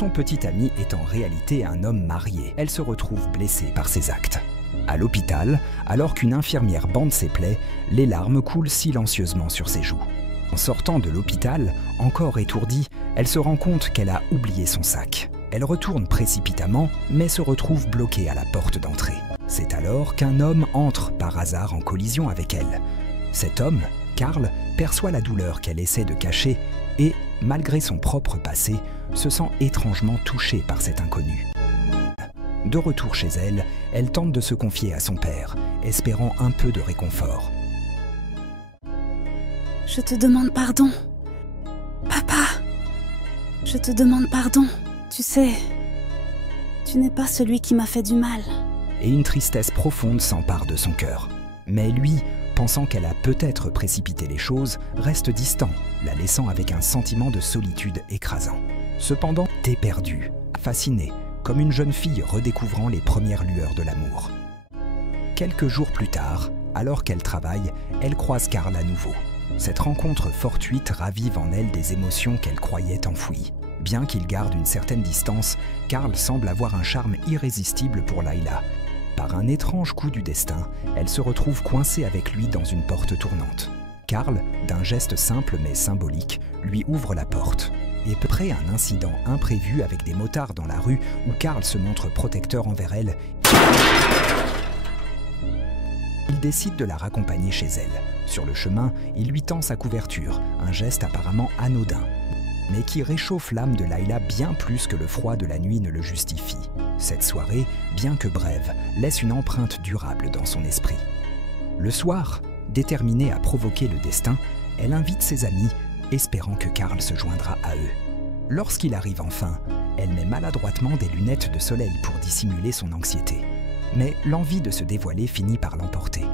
Son petit ami est en réalité un homme marié. Elle se retrouve blessée par ses actes. À l'hôpital, alors qu'une infirmière bande ses plaies, les larmes coulent silencieusement sur ses joues. En sortant de l'hôpital, encore étourdie, elle se rend compte qu'elle a oublié son sac. Elle retourne précipitamment, mais se retrouve bloquée à la porte d'entrée. C'est alors qu'un homme entre par hasard en collision avec elle. Cet homme, Carl, perçoit la douleur qu'elle essaie de cacher et, malgré son propre passé, se sent étrangement touché par cet inconnu. De retour chez elle, elle tente de se confier à son père, espérant un peu de réconfort. Je te demande pardon. Papa, je te demande pardon. Tu sais, tu n'es pas celui qui m'a fait du mal. Et une tristesse profonde s'empare de son cœur. Mais lui, pensant qu'elle a peut-être précipité les choses, reste distant, la laissant avec un sentiment de solitude écrasant. Cependant, éperdue, fascinée, comme une jeune fille redécouvrant les premières lueurs de l'amour. Quelques jours plus tard, alors qu'elle travaille, elle croise Carl à nouveau. Cette rencontre fortuite ravive en elle des émotions qu'elle croyait enfouies. Bien qu'il garde une certaine distance, Carl semble avoir un charme irrésistible pour Layla. Par un étrange coup du destin, elle se retrouve coincée avec lui dans une porte tournante. Carl, d'un geste simple mais symbolique, lui ouvre la porte. Et après un incident imprévu avec des motards dans la rue où Carl se montre protecteur envers elle, il décide de la raccompagner chez elle. Sur le chemin, il lui tend sa couverture, un geste apparemment anodin, mais qui réchauffe l'âme de Layla bien plus que le froid de la nuit ne le justifie. Cette soirée, bien que brève, laisse une empreinte durable dans son esprit. Le soir, déterminée à provoquer le destin, elle invite ses amis, espérant que Carl se joindra à eux. Lorsqu'il arrive enfin, elle met maladroitement des lunettes de soleil pour dissimuler son anxiété. Mais l'envie de se dévoiler finit par l'emporter,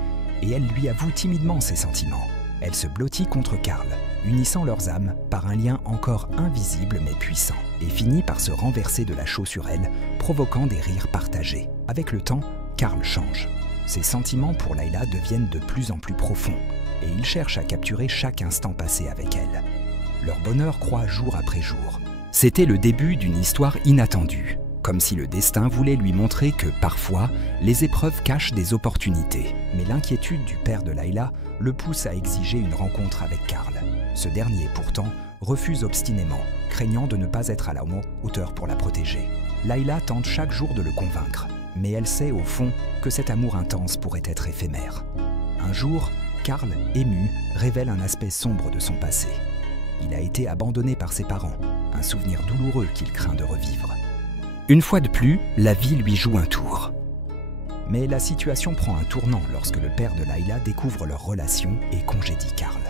et elle lui avoue timidement ses sentiments. Elle se blottit contre Carl, unissant leurs âmes par un lien encore invisible mais puissant, et finit par se renverser de la chaux sur elle, provoquant des rires partagés. Avec le temps, Carl change. Ses sentiments pour Layla deviennent de plus en plus profonds, et il cherche à capturer chaque instant passé avec elle. Leur bonheur croît jour après jour. C'était le début d'une histoire inattendue, comme si le destin voulait lui montrer que, parfois, les épreuves cachent des opportunités. Mais l'inquiétude du père de Layla le pousse à exiger une rencontre avec Carl. Ce dernier, pourtant, refuse obstinément, craignant de ne pas être à la hauteur pour la protéger. Layla tente chaque jour de le convaincre, mais elle sait au fond que cet amour intense pourrait être éphémère. Un jour, Carl, ému, révèle un aspect sombre de son passé. Il a été abandonné par ses parents, un souvenir douloureux qu'il craint de revivre. Une fois de plus, la vie lui joue un tour. Mais la situation prend un tournant lorsque le père de Layla découvre leur relation et congédie Carl.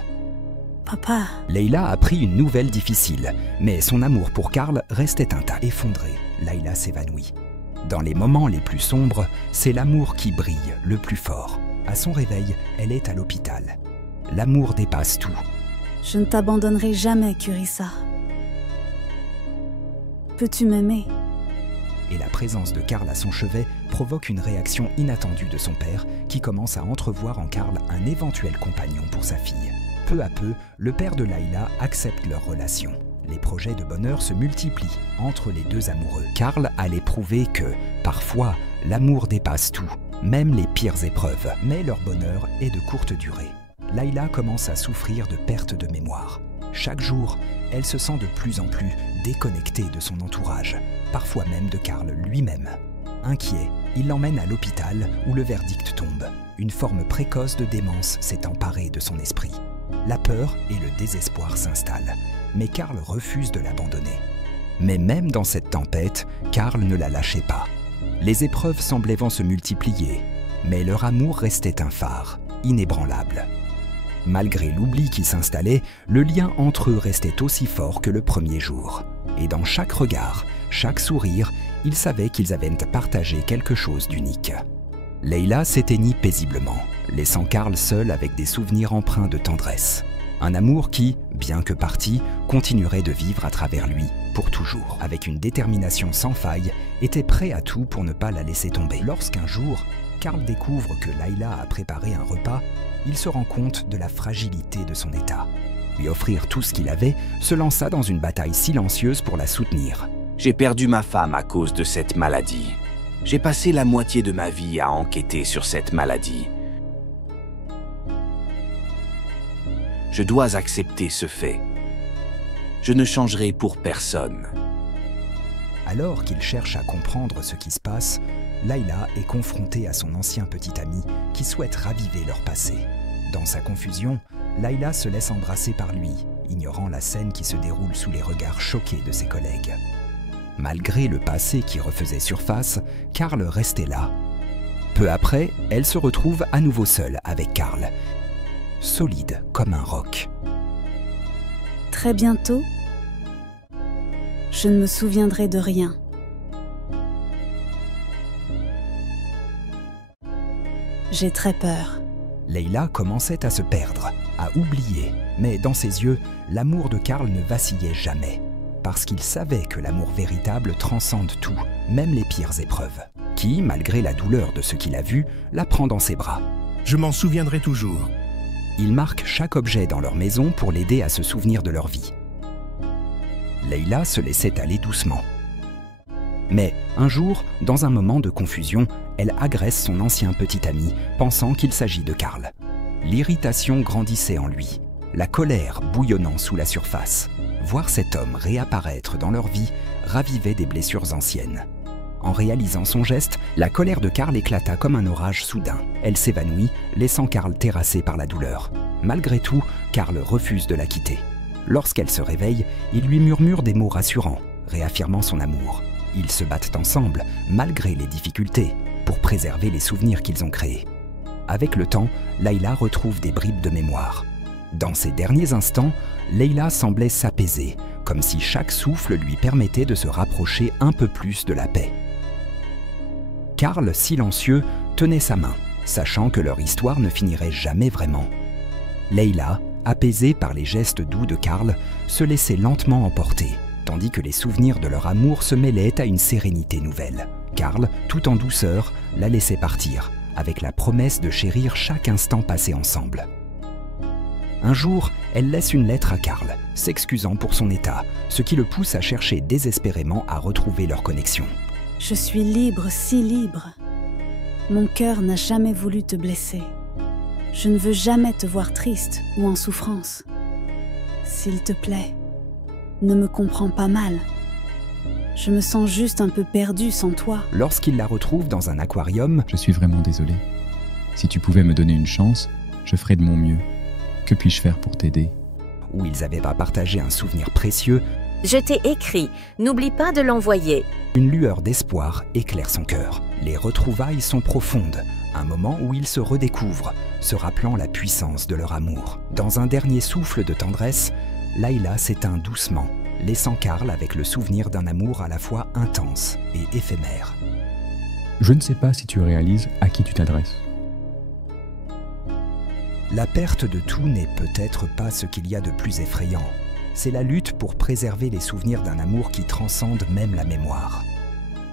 Papa. Layla a pris une nouvelle difficile, mais son amour pour Carl restait intact. Effondrée, Layla s'évanouit. Dans les moments les plus sombres, c'est l'amour qui brille le plus fort. À son réveil, elle est à l'hôpital. L'amour dépasse tout. Je ne t'abandonnerai jamais, Kurisa. Peux-tu m'aimer ? Et la présence de Carl à son chevet provoque une réaction inattendue de son père qui commence à entrevoir en Carl un éventuel compagnon pour sa fille. Peu à peu, le père de Layla accepte leur relation. Les projets de bonheur se multiplient entre les deux amoureux. Carl allait prouver que, parfois, l'amour dépasse tout, même les pires épreuves. Mais leur bonheur est de courte durée. Layla commence à souffrir de perte de mémoire. Chaque jour, elle se sent de plus en plus déconnectée de son entourage, parfois même de Carl lui-même. Inquiet, il l'emmène à l'hôpital où le verdict tombe. Une forme précoce de démence s'est emparée de son esprit. La peur et le désespoir s'installent, mais Carl refuse de l'abandonner. Mais même dans cette tempête, Carl ne la lâchait pas. Les épreuves semblaient vont se multiplier, mais leur amour restait un phare, inébranlable. Malgré l'oubli qui s'installait, le lien entre eux restait aussi fort que le premier jour. Et dans chaque regard, chaque sourire, ils savaient qu'ils avaient partagé quelque chose d'unique. Layla s'éteignit paisiblement, laissant Carl seul avec des souvenirs empreints de tendresse. Un amour qui, bien que parti, continuerait de vivre à travers lui, pour toujours. Avec une détermination sans faille, était prêt à tout pour ne pas la laisser tomber. Lorsqu'un jour, Carl découvre que Layla a préparé un repas, il se rend compte de la fragilité de son état. Lui offrir tout ce qu'il avait, se lança dans une bataille silencieuse pour la soutenir. J'ai perdu ma femme à cause de cette maladie. J'ai passé la moitié de ma vie à enquêter sur cette maladie. Je dois accepter ce fait. Je ne changerai pour personne. Alors qu'il cherche à comprendre ce qui se passe, Layla est confrontée à son ancien petit ami qui souhaite raviver leur passé. Dans sa confusion, Layla se laisse embrasser par lui, ignorant la scène qui se déroule sous les regards choqués de ses collègues. Malgré le passé qui refaisait surface, Carl restait là. Peu après, elle se retrouve à nouveau seule avec Carl, solide comme un roc. Très bientôt, je ne me souviendrai de rien. J'ai très peur. Layla commençait à se perdre, à oublier, mais dans ses yeux, l'amour de Carl ne vacillait jamais, parce qu'il savait que l'amour véritable transcende tout, même les pires épreuves, qui, malgré la douleur de ce qu'il a vu, la prend dans ses bras. Je m'en souviendrai toujours. Il marque chaque objet dans leur maison pour l'aider à se souvenir de leur vie. Layla se laissait aller doucement. Mais un jour, dans un moment de confusion, elle agresse son ancien petit ami, pensant qu'il s'agit de Carl. L'irritation grandissait en lui, la colère bouillonnant sous la surface. Voir cet homme réapparaître dans leur vie ravivait des blessures anciennes. En réalisant son geste, la colère de Carl éclata comme un orage soudain. Elle s'évanouit, laissant Carl terrassé par la douleur. Malgré tout, Carl refuse de la quitter. Lorsqu'elle se réveille, il lui murmure des mots rassurants, réaffirmant son amour. Ils se battent ensemble, malgré les difficultés, pour préserver les souvenirs qu'ils ont créés. Avec le temps, Layla retrouve des bribes de mémoire. Dans ces derniers instants, Layla semblait s'apaiser, comme si chaque souffle lui permettait de se rapprocher un peu plus de la paix. Carl, silencieux, tenait sa main, sachant que leur histoire ne finirait jamais vraiment. Layla, apaisée par les gestes doux de Carl, se laissait lentement emporter, tandis que les souvenirs de leur amour se mêlaient à une sérénité nouvelle. Carl, tout en douceur, la laissait partir, avec la promesse de chérir chaque instant passé ensemble. Un jour, elle laisse une lettre à Carl, s'excusant pour son état, ce qui le pousse à chercher désespérément à retrouver leur connexion. Je suis libre, si libre. Mon cœur n'a jamais voulu te blesser. Je ne veux jamais te voir triste ou en souffrance. S'il te plaît, ne me comprends pas mal. Je me sens juste un peu perdue sans toi. Lorsqu'il la retrouve dans un aquarium, Je suis vraiment désolé. Si tu pouvais me donner une chance, je ferais de mon mieux. Que puis-je faire pour t'aider ? où ils avaient partagé un souvenir précieux, Je t'ai écrit, n'oublie pas de l'envoyer. une lueur d'espoir éclaire son cœur. Les retrouvailles sont profondes, un moment où ils se redécouvrent, se rappelant la puissance de leur amour. Dans un dernier souffle de tendresse, Layla s'éteint doucement, laissant Carl avec le souvenir d'un amour à la fois intense et éphémère. Je ne sais pas si tu réalises à qui tu t'adresses. La perte de tout n'est peut-être pas ce qu'il y a de plus effrayant. C'est la lutte pour préserver les souvenirs d'un amour qui transcende même la mémoire.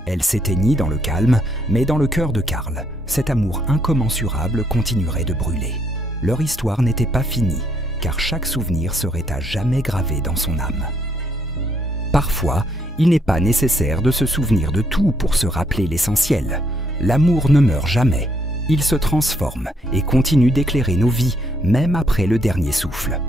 Elle s'éteignit dans le calme, mais dans le cœur de Carl, cet amour incommensurable continuerait de brûler. Leur histoire n'était pas finie, car chaque souvenir serait à jamais gravé dans son âme. Parfois, il n'est pas nécessaire de se souvenir de tout pour se rappeler l'essentiel. L'amour ne meurt jamais. Il se transforme et continue d'éclairer nos vies, même après le dernier souffle.